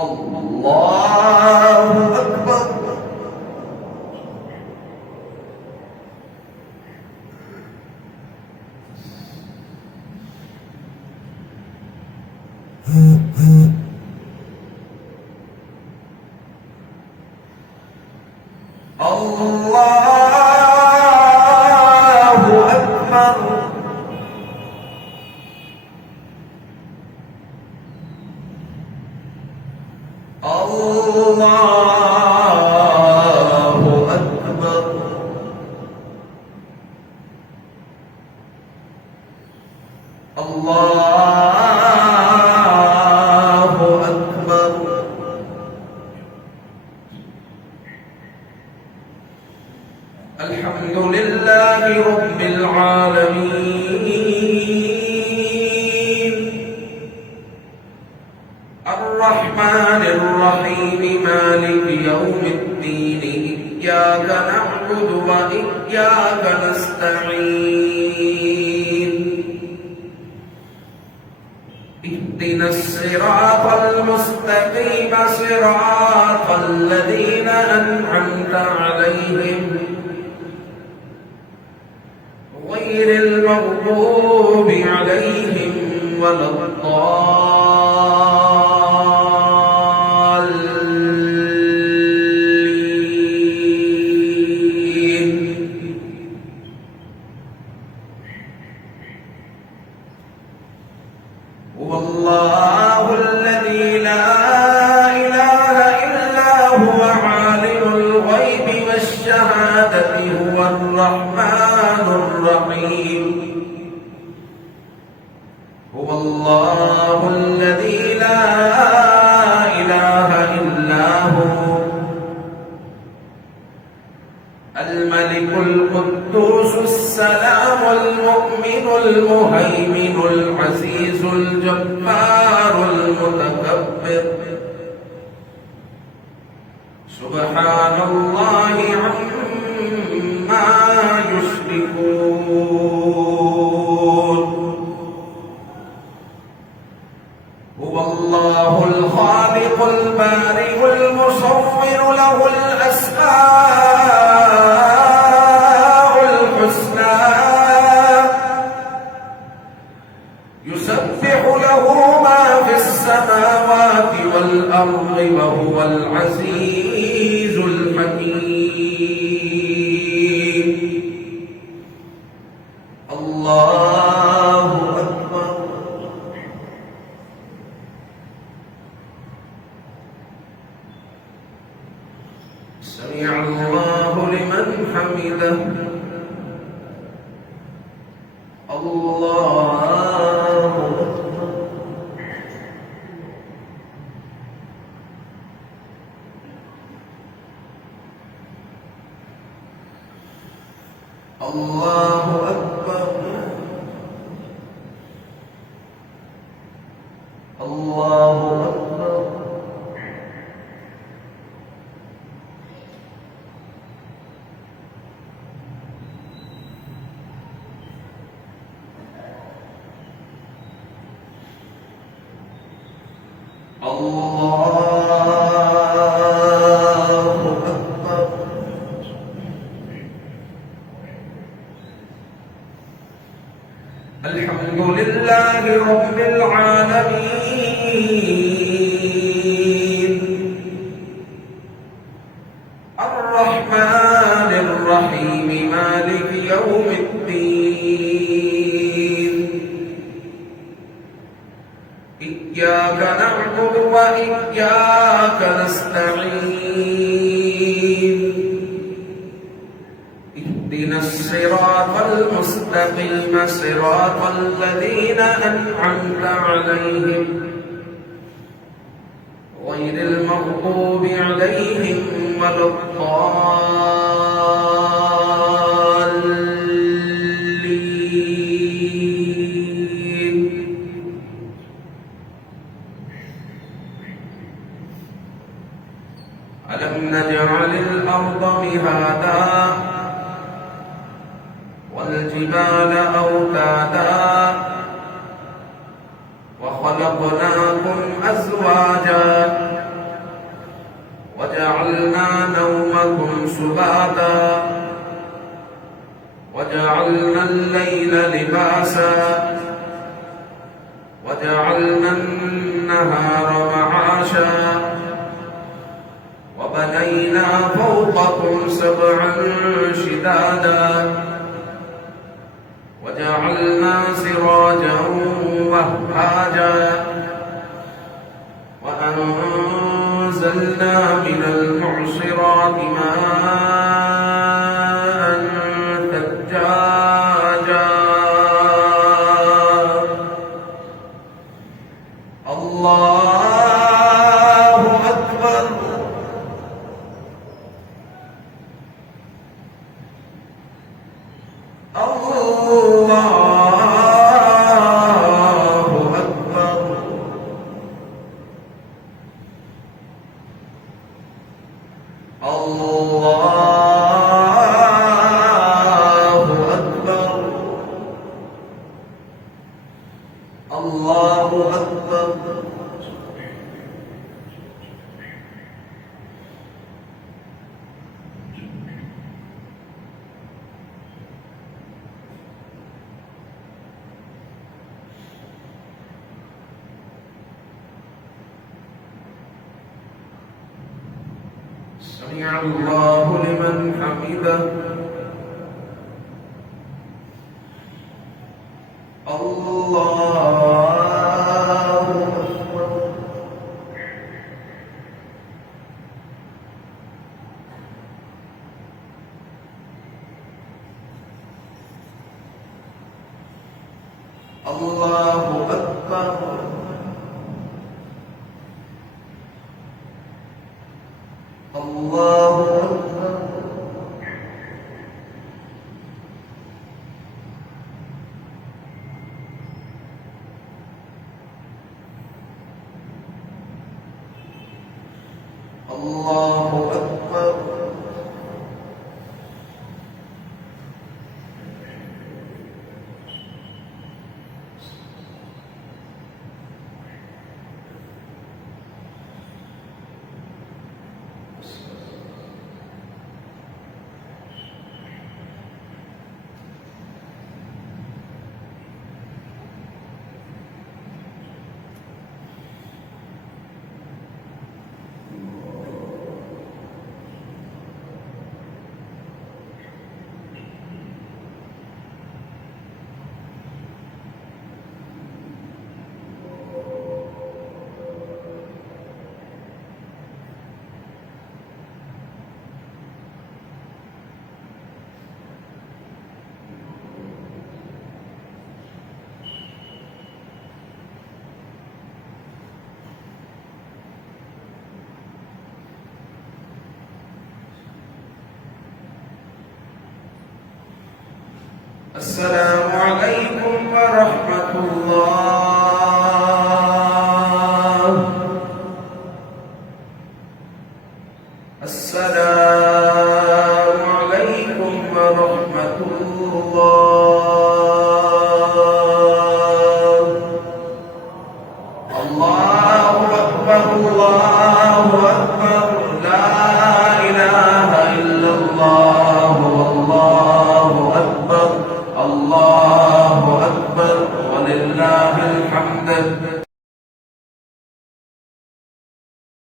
الله أكبر. الله أكبر. الله أكبر. الله أكبر. الحمد لله رب العالمين الرحمن الرحيم مالك يوم الدين إياك نعبد وإياك نستعين اهدنا الصراط المستقيم صراط الذين أنعمت عليهم غير المغضوب عليهم ولا الضالين. هو الله الذي لا إله إلا هو عالم الغيب والشهادة هو الرحمن الرحيم. هو الله الذي لا إله إلا هو الملك القدوس السلام المؤمن المهيمن العزيز الجبار المتكبر سبحان الله عما يشركون. هو الله الخالق البارئ المصور له الأسماء الحسنى يسبح له ما في السماوات والأرض وهو العزيز الحكيم. الله أكبر. سمع الله لمن حمده. الله أكبر. الله أكبر. الله أكبر. الله أكبر. الحمد لله رب العالمين الرحمن الرحيم مالك يوم الدين إياك نعبد وإياك نستعين اهدنا الصراط المستقيم صراط الذين أنعمت عليهم غير المغضوب عليهم ولا الضالين. ألم نجعل الأرض مهادا والجبال أوتادا وخلقناكم أزواجا سباتا وجعلنا الليل لباسا وجعلنا النهار معاشا وبنينا فوقكم سبعا شدادا وجعلنا سراجا وهاجا وأنزلنا من المعصرات ماء ثجاجا الله أكبر الله أكبر سمع الله لمن حمده الله أكبر الله أكبر الله أكبر الله أكبر السلام عليكم ورحمة الله. السلام عليكم ورحمة الله. الله أكبر الله أكبر.